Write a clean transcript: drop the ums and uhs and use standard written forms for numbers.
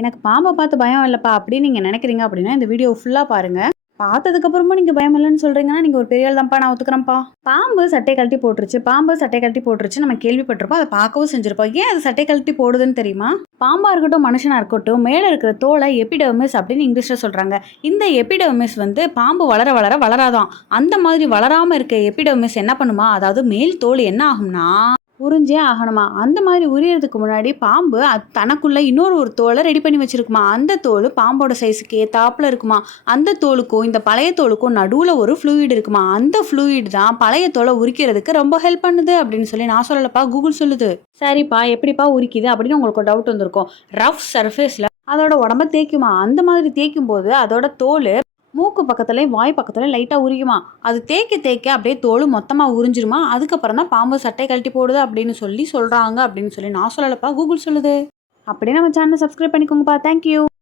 எனக்கு பாம்பை பார்த்து பயம் இல்லைப்பா அப்படின்னு நீங்கள் நினைக்கிறீங்க அப்படின்னா இந்த வீடியோ ஃபுல்லாக பாருங்கள். பார்த்ததுக்கப்புறமா நீங்கள் பயம் இல்லைன்னு சொல்கிறீங்கன்னா நீங்கள் ஒரு பெரிய ஆள் தான்ப்பா, நான் ஒத்துக்கிறேன்ப்பா. பாம்பு சட்டை கழட்டி போட்டுருச்சு, பாம்பு சட்டை கழட்டி போட்டுருச்சு நம்ம கேள்விப்பட்டிருப்போம், அதை பார்க்கவும் செஞ்சுருப்போம். ஏன் அது சட்டை கழட்டி போடுதுன்னு தெரியுமா? பாம்பாக இருக்கட்டும் மனுஷனாக இருக்கட்டும், மேலே இருக்கிற தோலை எபிடெர்மிஸ் அப்படின்னு இங்கிலீஷில் சொல்கிறாங்க. இந்த எபிடெர்மிஸ் வந்து பாம்பு வளர வளர வளராதான். அந்த மாதிரி வளராமல் இருக்க எபிடெர்மிஸ் என்ன பண்ணுமா, அதாவது மேல் தோல் என்ன ஆகும்னா உறிஞ்சே ஆகணுமா. அந்த மாதிரி உரியறதுக்கு முன்னாடி பாம்பு தனக்குள்ள இன்னொரு தோலை ரெடி பண்ணி வச்சிருக்குமா. அந்த தோல் பாம்போட சைஸுக்கு ஏத்தாப்புல இருக்குமா. அந்த தோலுக்கும் இந்த பழைய தோலுக்கும் நடுவில் ஒரு ஃப்ளூயிட் இருக்குமா. அந்த ஃப்ளூயிட் தான் பழைய தோலை உரிக்கிறதுக்கு ரொம்ப ஹெல்ப் பண்ணுது அப்படின்னு சொல்லி நான் சொல்லலப்பா, கூகுள் சொல்லுது. சரிப்பா, எப்படிப்பா உரிக்குது அப்படின்னு உங்களுக்கு ஒரு டவுட் வந்திருக்கும். ரஃப் சர்ஃபேஸில் அதோட உடம்ப தேய்க்குமா. அந்த மாதிரி தேய்க்கும் போது அதோட தோல் மூக்கு பக்கத்துலேயும் வாய் பக்கத்தில் லைட்டாக உரிக்குமா. அது தேய்க்க தேய்க்க அப்படியே தோல் மொத்தமாக உறிஞ்சிருமா. அதுக்கப்புறம் தான் பாம்பு சட்டை கழட்டி போடுது அப்படின்னு சொல்கிறாங்க அப்படின்னு சொல்லி நான் சொல்லலப்பா, கூகுள் சொல்லுது. அப்படியே நம்ம சேனலை சப்ஸ்கிரைப் பண்ணிக்கோங்கப்பா. தேங்க்யூ.